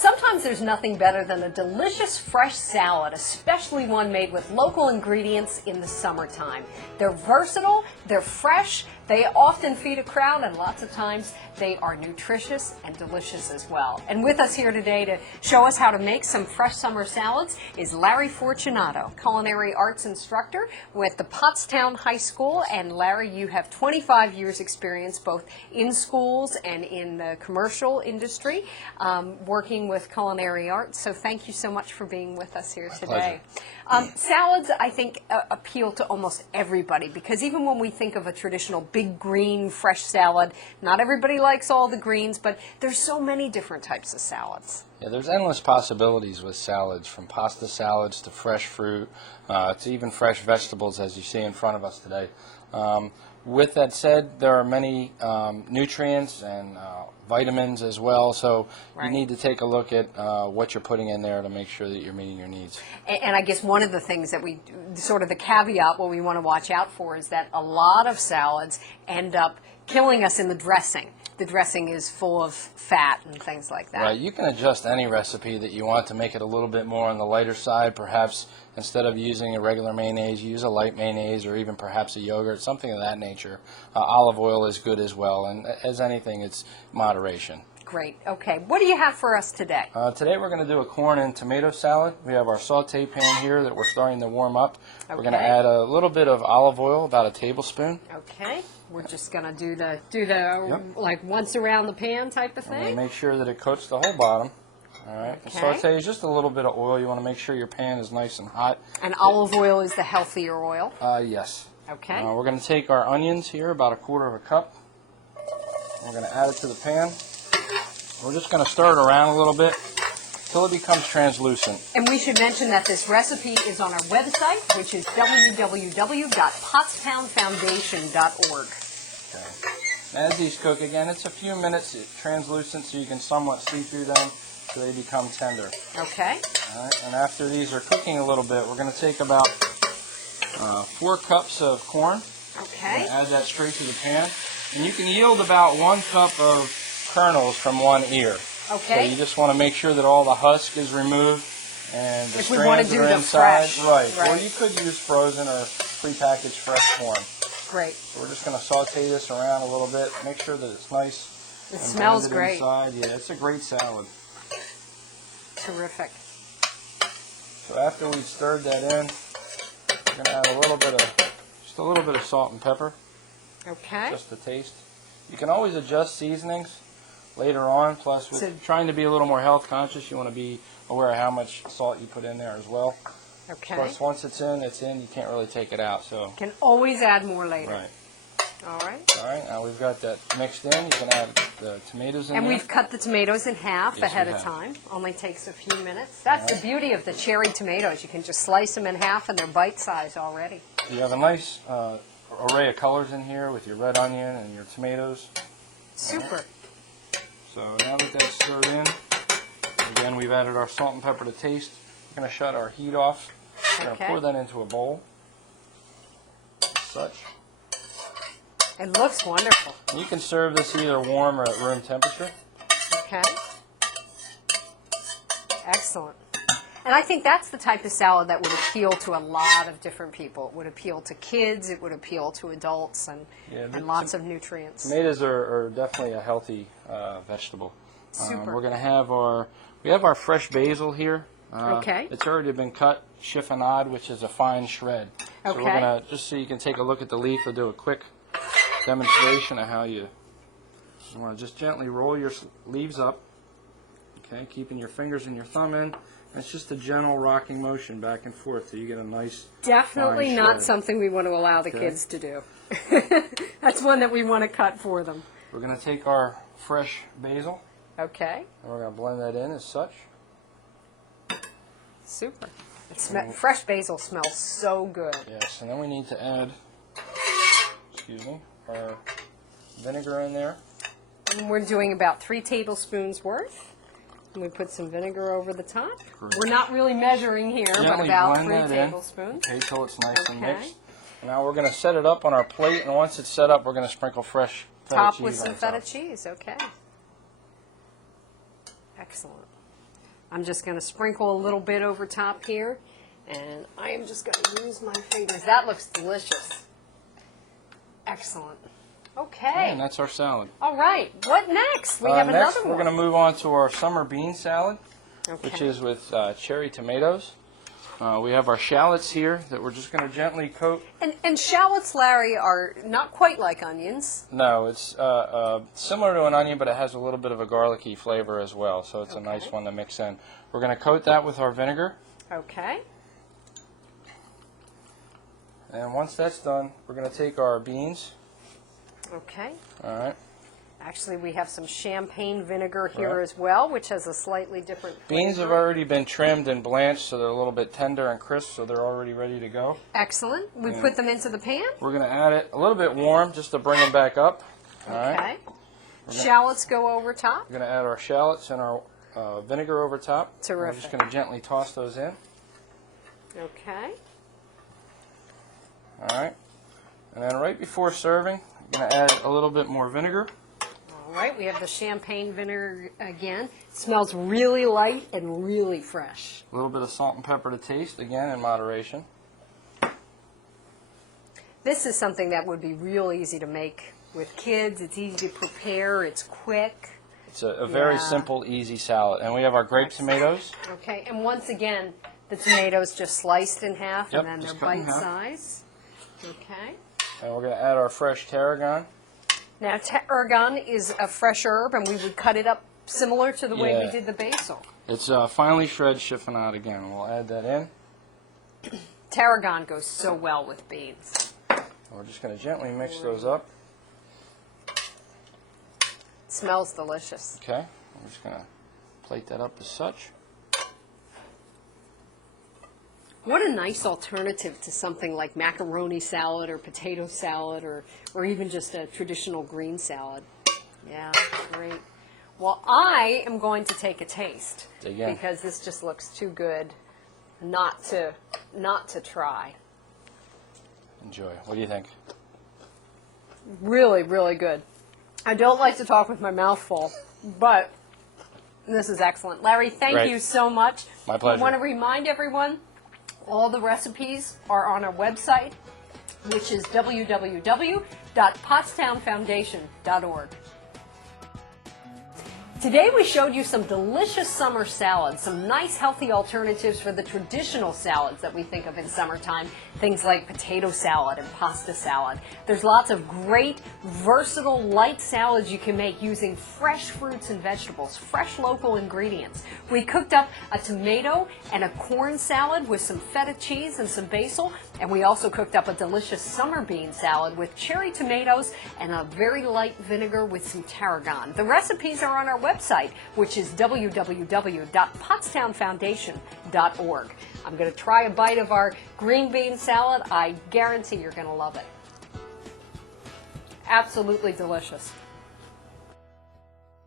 Sometimes there's nothing better than a delicious fresh salad, especially one made with local ingredients in the summertime. They're versatile, they're fresh, they often feed a crowd, and lots of times they are nutritious and delicious as well. And with us here today to show us how to make some fresh summer salads is Larry Fortunato, culinary arts instructor with the Pottstown High School. And Larry, you have 25 years experience both in schools and in the commercial industry, working with culinary arts. So thank you so much for being with us here today. Salads, I think, appeal to almost everybody, because even when we think of a traditional big green fresh salad, not everybody likes all the greens, but there's so many different types of salads. Yeah, there's endless possibilities with salads, from pasta salads to fresh fruit, to even fresh vegetables, as you see in front of us today. With that said, there are many nutrients and vitamins as well, so you need to take a look at what you're putting in there to make sure that you're meeting your needs. And I guess one of the things that we, sort of the caveat, what we want to watch out for is that a lot of salads end up killing us in the dressing. The dressing is full of fat and things like that. Right. You can adjust any recipe that you want to make it a little bit more on the lighter side. Perhaps instead of using a regular mayonnaise, use a light mayonnaise, or even perhaps a yogurt, something of that nature. Olive oil is good as well, and as anything, it's moderation. Great. Okay. What do you have for us today? Today we're going to do a corn and tomato salad. We have our saute pan here that we're starting to warm up. Okay. We're going to add a little bit of olive oil, about a tablespoon. Okay. We're just going to do the like once around the pan type of thing. And make sure that it coats the whole bottom. All right. Okay. Saute is just a little bit of oil. You want to make sure your pan is nice and hot. And olive oil is the healthier oil? Yes. Okay. We're going to take our onions here, about 1/4 cup. We're going to add it to the pan. We're just going to stir it around a little bit until it becomes translucent. And we should mention that this recipe is on our website, which is www.pottstownfoundation.org. Okay. As these cook, again, it's a few minutes translucent so you can somewhat see through them so they become tender. Okay. All right. And after these are cooking a little bit, we're going to take about 4 cups of corn. Okay. Add that straight to the pan. And you can yield about 1 cup of kernels from 1 ear. Okay. So you just want to make sure that all the husk is removed and the if we want to strands do are the inside. fresh. Right. Or you could use frozen or prepackaged fresh corn. Great. So we're just going to saute this around a little bit. Make sure that it's nice. It smells great. Inside. Yeah, it's a great salad. Terrific. So after we've stirred that in, we're going to add a little bit of salt and pepper. Okay. Just to taste. You can always adjust seasonings later on. Plus, with trying to be a little more health conscious, you want to be aware of how much salt you put in there as well. Okay. Plus, once it's in. You can't really take it out. So can always add more later. Right. All right. All right. Now we've got that mixed in. You can add the tomatoes in and there. we've cut the tomatoes in half ahead of time. Only takes a few minutes. That's the beauty of the cherry tomatoes. You can just slice them in half, and they're bite-sized already. You have a nice array of colors in here with your red onion and your tomatoes. Super. Right. So now that that's stirred in, again, we've added our salt and pepper to taste. We're going to shut our heat off. We're going to pour that into a bowl, as such. It looks wonderful. And you can serve this either warm or at room temperature. Okay. Excellent. And I think that's the type of salad that would appeal to a lot of different people. It would appeal to kids, it would appeal to adults, and lots of nutrients. Tomatoes are definitely a healthy vegetable. Super. We're going to have our fresh basil here. Okay. It's already been cut chiffonade, which is a fine shred. Okay. So we're going to, just so you can take a look at the leaf, we'll do a quick demonstration of how you want to just gently roll your leaves up. Okay, keeping your fingers and your thumb in. It's just a gentle rocking motion back and forth so you get a nice Definitely not something we want to allow the kids to do. That's one that we want to cut for them. We're going to take our fresh basil. Okay. And we're going to blend that in as such. Super. Fresh basil smells so good. Yes, and then we need to add, our vinegar in there. And we're doing about 3 tablespoons worth. And we put some vinegar over the top. Great. We're not really measuring here, but about 3 tablespoons. Okay, till it's nice and mixed. Now we're going to set it up on our plate, and once it's set up, we're going to sprinkle fresh feta cheese with some feta cheese, okay. Excellent. I'm just going to sprinkle a little bit over top here, and I am just going to use my fingers. That looks delicious. Excellent. Okay. And that's our salad. All right. What next? We have next, another we're one. going to move on to our summer bean salad, Okay. which is with cherry tomatoes. We have our shallots here that we're just going to gently coat. And shallots, Larry, are not quite like onions. No, it's similar to an onion, but it has a little bit of a garlicky flavor as well, so it's a nice one to mix in. We're going to coat that with our vinegar. Okay. And once that's done, we're going to take our beans. Okay. All right. Actually, we have some champagne vinegar here Right. as well, which has a slightly different flavor. Beans have already been trimmed and blanched, so they're a little bit tender and crisp, so they're already ready to go. Excellent. We Yeah. put them into the pan. We're going to add it a little bit warm just to bring them back up. All right. Okay. Shallots go over top. We're going to add our shallots and our vinegar over top. Terrific. We're just going to gently toss those in. Okay. All right. And then right before serving, I'm going to add a little bit more vinegar. All right. We have the champagne vinegar again. It smells really light and really fresh. A little bit of salt and pepper to taste, again in moderation. This is something that would be real easy to make with kids. It's easy to prepare. It's quick. It's a very Yeah. simple, easy salad. And we have our grape tomatoes. Okay. And once again, the tomatoes just sliced in half, Yep, and then they're just cut in bite half. size. Okay. And we're going to add our fresh tarragon. Now, tarragon is a fresh herb, and we would cut it up similar to the way we Yeah. did the basil. It's finely shred chiffonade again. We'll add that in. Tarragon goes so well with beans. We're just going to gently mix those up. It smells delicious. Okay. We're just going to plate that up as such. What a nice alternative to something like macaroni salad or potato salad or even just a traditional green salad. Yeah, great. Well, I am going to take a taste Dig in. because this just looks too good not to try. Enjoy. What do you think? Really, really good. I don't like to talk with my mouth full, but this is excellent. Larry, thank Great. you so much. My pleasure. I want to remind everyone, all the recipes are on our website, which is www.pottstownfoundation.org. Today we showed you some delicious summer salads, some nice healthy alternatives for the traditional salads that we think of in summertime, things like potato salad and pasta salad. There's lots of great, versatile, light salads you can make using fresh fruits and vegetables, fresh local ingredients. We cooked up a tomato and a corn salad with some feta cheese and some basil, and we also cooked up a delicious summer bean salad with cherry tomatoes and a very light vinegar with some tarragon. The recipes are on our website, which is www.pottstownfoundation.org. I'm going to try a bite of our green bean salad. I guarantee you're going to love it. Absolutely delicious.